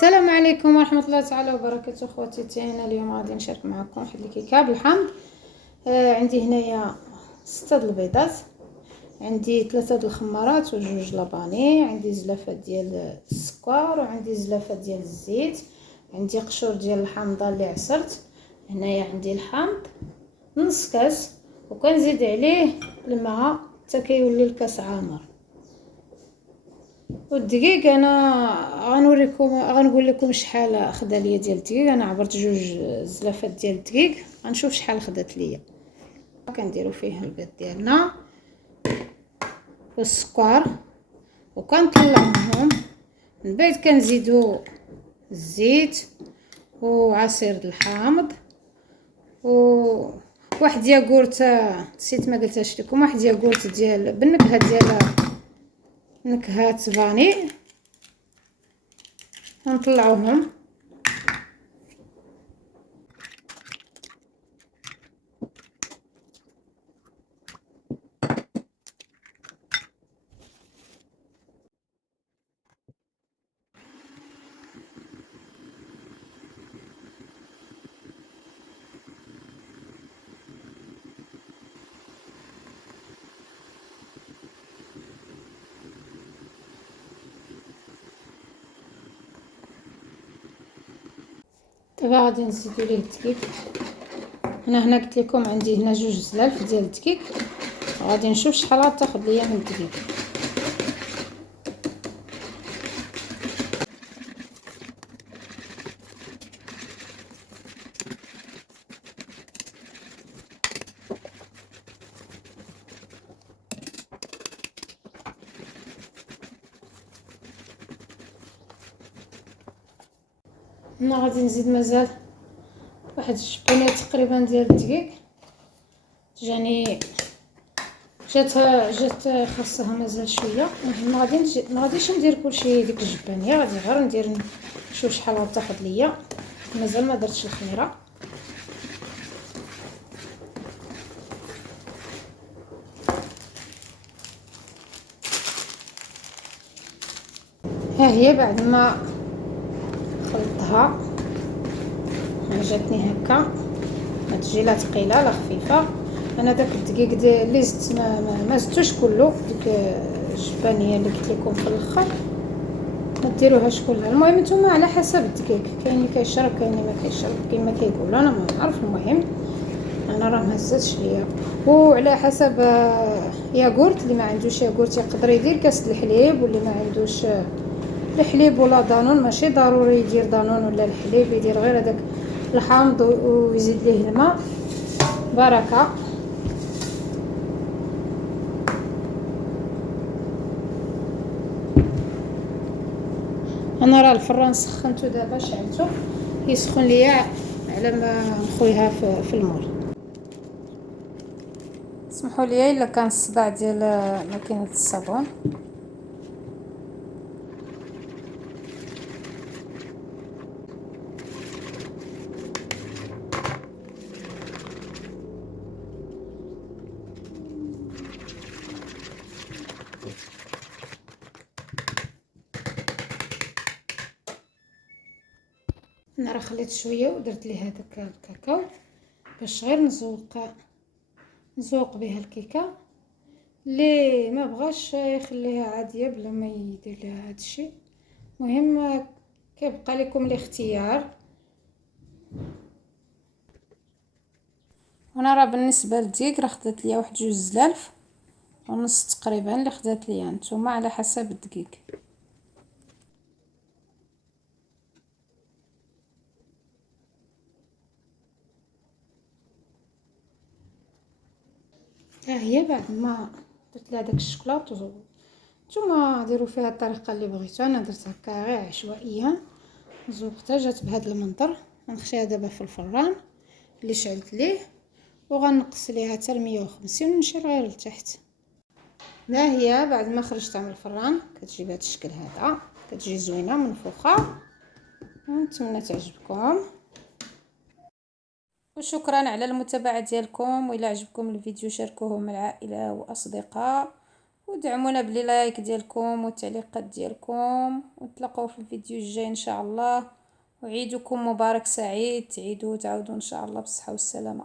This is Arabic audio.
السلام عليكم ورحمه الله تعالى وبركاته. خواتي انا اليوم غادي نشارك معكم واحد الكيكه بالحمض. عندي هنايا 6 البيضات، عندي 3 د الخمارات وجوج لاباني، عندي زلافه ديال السكر وعندي زلافه ديال الزيت، عندي قشور ديال الحامضه اللي عصرت. هنايا عندي الحامض نص كاس وكنزيد عليه الماء حتى كيولي الكاس عامر. والدقيق انا غنقول لكم شحال خدا ليا ديال الدقيق. انا عبرت جوج زلافات ديال الدقيق، غنشوف شحال خدات ليا. كنديروا فيه البيض ديالنا والسكر وكنطلعوهم، من بعد كنزيدوا الزيت وعصير الحامض وواحد ياغورت، نسيت ما قلتهاش لكم، واحد ياغورت ديال بالنكهه ديال نكهات فاني. ونطلعوهم دابا غادي نزيدو ليه الدقيق. هنا قلت لكم عندي هنا جوج زلالف ديال الدقيق، غادي نشوف شحال غتاخد ليا من الدقيق. هنا غادي نزيد مازال واحد الجبانيه تقريبا ديال الدقيق، جات خاصها مازال شويه. ما غاديش ندير كلشي ديك الجبانيه، غادي غير ندير نشوف شحال غتاخد ليا. مازال ما درتش الخميره. ها هي بعد ما خلطتها جاتني هكا، ما تجي لا ثقيله لا خفيفه. انا داك الدقيق اللي زدت ما زدتوش كله، ديك الجبانيه اللي قلت لكم في الاخر ما ديروهاش كلها. المهم نتوما على حسب الدقيق، كاين اللي كيشرب كاين اللي ما كيشرب كما كيقولوا، انا ما نعرف. المهم انا راه ما زدتش ليا، وعلى حسب ياغورت. اللي ما عندوش ياغورت يقدر يدير كاس الحليب، واللي ما عندوش الحليب ولا دانون ماشي ضروري يدير دانون ولا الحليب، يدير غير هذاك الحامض ويزيد ليه الماء. بركه. انا راه الفران سخنته دابا، شعلته يسخن ليا على ما نخويها في المول. اسمحوا لي الا كان الصداع ديال ماكينه الصابون. انا راه خليت شويه ودرت ليه هذاك الكاكاو باش غير نزوق بها الكيكه. اللي ما بغاش يخليها عاديه بلا ما يدير لها هذا الشيء. مهم كيبقى لكم الاختيار. وانا راه بالنسبه للديك راه خدات ليا واحد جوج زلالف ونص تقريبا اللي خدات ليا، نتوما على حسب الدقيق. ها هي بعد ما درت لها داك الشكلاط نتوما ديروا فيها الطريقه اللي بغيتو. انا درت هكا غير عشوائيه، زوقتها جات بهذا المنظر. غنخشيها دابا في الفران اللي شعلت ليه، وغنقص ليها حتى 150 ونشير غير لتحت. ها هي بعد ما خرجتها من الفران كتجي بهذا الشكل هذا، كتجي زوينه منفوخه. نتمنى تعجبكم، وشكرا على المتابعه ديالكم. والى عجبكم الفيديو شاركوه مع العائله واصدقاء ودعمونا بلي لايك ديالكم والتعليقات ديالكم، ونتلاقاو في الفيديو الجاي ان شاء الله. وعيدكم مبارك سعيد، تعيدوا وتعاودوا ان شاء الله بالصحه والسلامه.